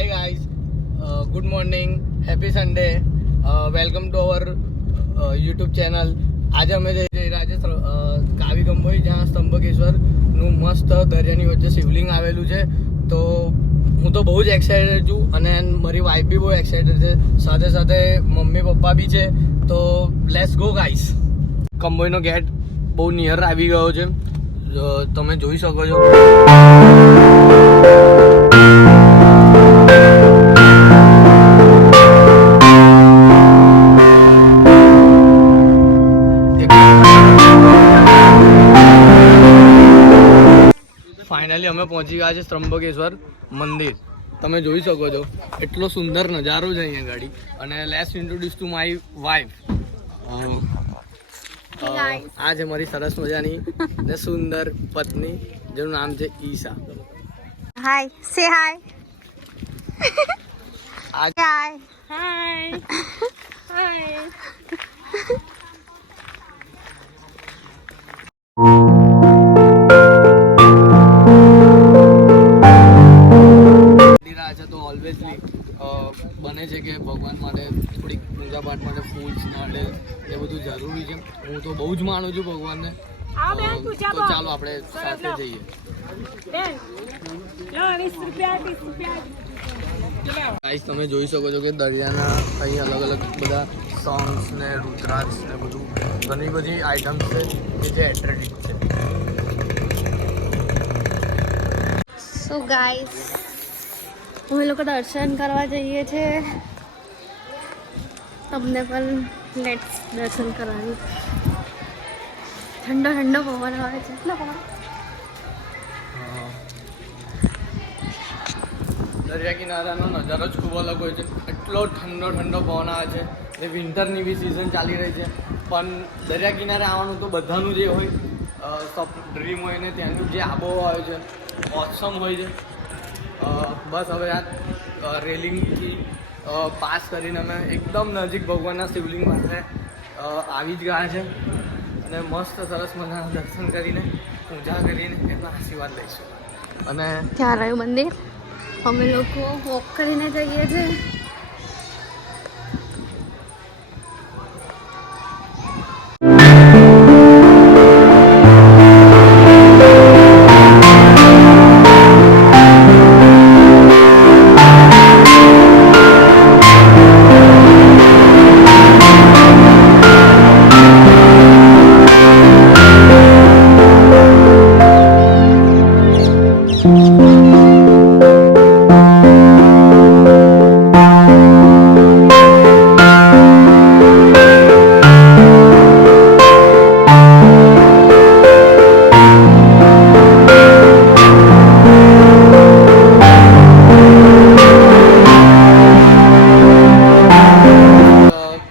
Hi guys, good morning, happy Sunday, welcome to our YouTube channel. આજે અમે જઈ રહ્યા છે કાવી કંબોઈ, જ્યાં સ્તંભકેશ્વરનું મસ્ત દરિયાની વચ્ચે શિવલિંગ આવેલું છે. તો હું તો બહુ જ એક્સાઇટેડ છું અને મારી વાઈફ બી બહુ એક્સાઇટેડ છે, સાથે સાથે મમ્મી પપ્પા બી છે. તો લેટ્સ ગો ગાઈસ. કંબોઈનો ગેટ બહુ નિયર આવી ગયો છે, તમે જોઈ શકો છો. ફાઇનલી અમે પહોંચી ગયા છે ત્રંબકેશ્વર મંદિર. તમે જોઈ શકો છો એટલો સુંદર નજારો છે અહીંયા ગાડી. અને let's introduce to my wife. આ છે મારી સરસ મજાની ને સુંદર પત્ની, જેનું નામ છે ઈશા. હાય, સે હાય. હાય હાય હાય. તો ઓલવેઝલી બને છે કે ભગવાન માટે થોડીક પૂજા પાઠ માટે ફૂલ્સ નડે એ બધું જરૂરી છે. હું તો બહુ જ માનું છું ભગવાનને. તો ચાલો આપણે સાથે જઈએ. ગાઈસ, તમે જોઈ શકો છો કે દરિયાના અહીં અલગ અલગ બધા સોંગ્સ ને રુદ્રાક્ષ ને બધું ઘણી બધી આઇટમ્સ છે કે જે એટ્રેક્ટિવ છે. સો ગાઈસ, અમે લોકો દર્શન કરવા જઈએ છીએ. તમને પણ લેટ્સ દર્શન કરવાનું. ઠંડો ઠંડો પવન આવે છે. દરિયા કિનારાનો નજારો જ ખૂબ અલગ હોય છે. એટલો ઠંડો ઠંડો પવન આવે છે. જે વિન્ટરની બી સિઝન ચાલી રહી છે, પણ દરિયા કિનારે આવવાનું તો બધાનું જે હોય ડ્રીમ હોય ને ત્યાંનું જે આબોહવા હોય છે ઓસમ હોય છે. બસ હવે આ રેલિંગથી પાસ કરીને અમે એકદમ નજીક ભગવાનના શિવલિંગ પાસે આવી જ ગયા છે. અને મસ્ત સરસ મજાના દર્શન કરીને પૂજા કરીને એમના આશીર્વાદ લઈશું. અને ક્યાં રહ્યું મંદિર? અમે લોકો વોક કરીને જઈએ છીએ.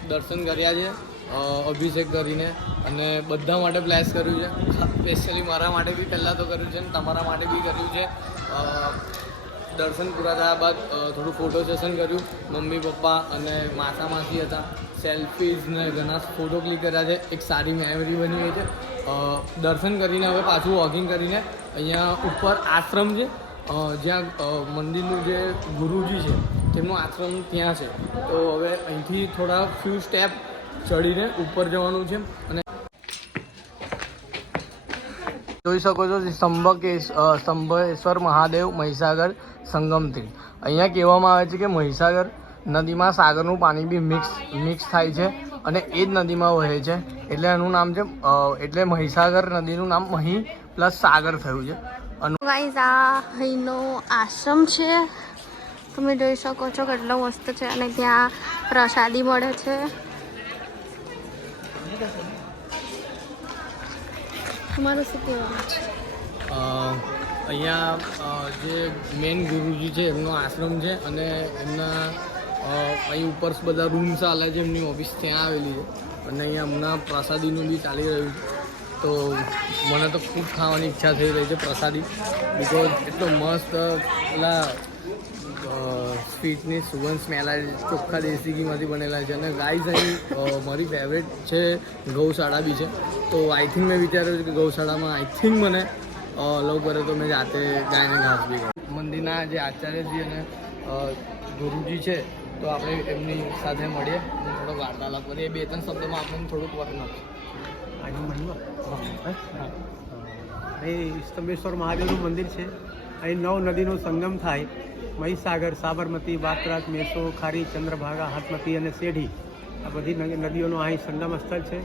દર્શન કર્યા છે અભિષેક કરીને, અને બધા માટે પ્લેસ કર્યું છે. સ્પેશિયલી મારા માટે બી પહેલાં તો કર્યું છે ને તમારા માટે બી કર્યું છે. દર્શન પૂરા થયા બાદ થોડું ફોટો સેશન કર્યું. મમ્મી પપ્પા અને માસા માસી હતા. સેલ્ફીઝ ને ઘણા ફોટો ક્લિક કર્યા છે. એક સારી મેમરી બની ગઈ છે. દર્શન કરીને હવે પાછું વોકિંગ કરીને અહીંયા ઉપર આશ્રમ છે, જ્યાં મંદિરનું જે ગુરુજી છે તેમનો આશ્રમ ત્યાં છે. તો હવે અહીંથી થોડા ફ્યુ સ્ટેપ ચડીને ઉપર જવાનું છે. અને જોઈ શકો છો સ્તંભકેશ્વર મહાદેવ મહીસાગર સંગમથી. અહીંયા કહેવામાં આવે છે કે મહીસાગર નદીમાં સાગરનું પાણી બી મિક્સ થાય છે અને એ જ નદીમાં વહે છે, એટલે એનું નામ છે એટલે મહીસાગર નદીનું નામ મહી પ્લસ સાગર થયું છે. ગાઈસ, આ અહીંનો આશ્રમ છે. તમે જોઈ શકો છો કેટલો મસ્ત છે. અને ત્યાં પ્રસાદી મળે છે. તમારું શું કહેવાનું છે? અહીંયા જે મેઇન ગુરુજી છે એમનો આશ્રમ છે, અને એમના અહીં ઉપર બધા રૂમ્સ ચાલે છે. એમની ઓફિસ ત્યાં આવેલી છે, અને અહીંયા હમણાં પ્રસાદીનું બી ચાલી રહ્યું છે. તો મને તો ખૂબ ખાવાની ઈચ્છા થઈ રહી છે પ્રસાદી, બિકોઝ એટલો મસ્ત પેલા સ્વીટની સુગંધ સ્મેલ આવે છે. ચોખ્ખા દેશી ઘીમાંથી બનેલા છે. અને ગાઈઝ અહીં મારી ફેવરેટ છે ગૌશાળા બી છે. તો આઈ થિંક મેં વિચાર્યું છે કે ગૌશાળામાં આઈ થિંક મને લવ કરે તો મેં જાતે ગાયને ઘાસ બી કરું. મંદિરના જે આચાર્યજી અને ગુરુજી છે તો આપણે એમની સાથે મળીએ અને થોડો વાર્તાલાપ કરીએ. 2-3 શબ્દોમાં આપણને થોડુંક વર્ણન. આજનો મહિમા અહીં સ્તંભેશ્વર મહાદેવનું મંદિર છે. અહીં 9 નદીનો સંગમ થાય. મહીસાગર, સાબરમતી, વાત્રાજ, મેસો, ખારી, ચંદ્રભાગા, હાથમતી અને શેઢી આ બધી નદીઓનો અહીં સંગમ સ્થળ છે.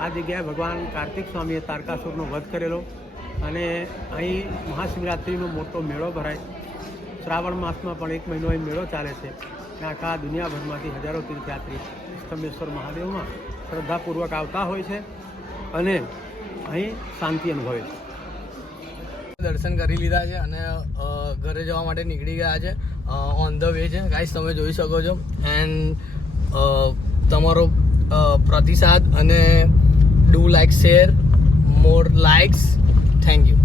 આ જગ્યાએ ભગવાન કાર્તિક સ્વામીએ તારકાસુરનો વધ કરેલો અને અહીં મહાશિવરાત્રિનો મોટો મેળો ભરાય. શ્રાવણ માસમાં પણ 1 મહિનો અહીં મેળો ચાલે છે. અને આખા દુનિયાભરમાંથી હજારો તીર્થયાત્રી સ્તંભેશ્વર મહાદેવમાં શ્રદ્ધાપૂર્વક આવતા હોય છે અને અહીં શાંતિ અનુભવે છે. દર્શન કરી લીધા છે અને ઘરે જવા માટે નીકળી ગયા છે. ઓન ધ વે છે ગાઈસ, તમે જોઈ શકો છો. એન્ડ તમારો પ્રતિસાદ અને do like, share, more likes. Thank you.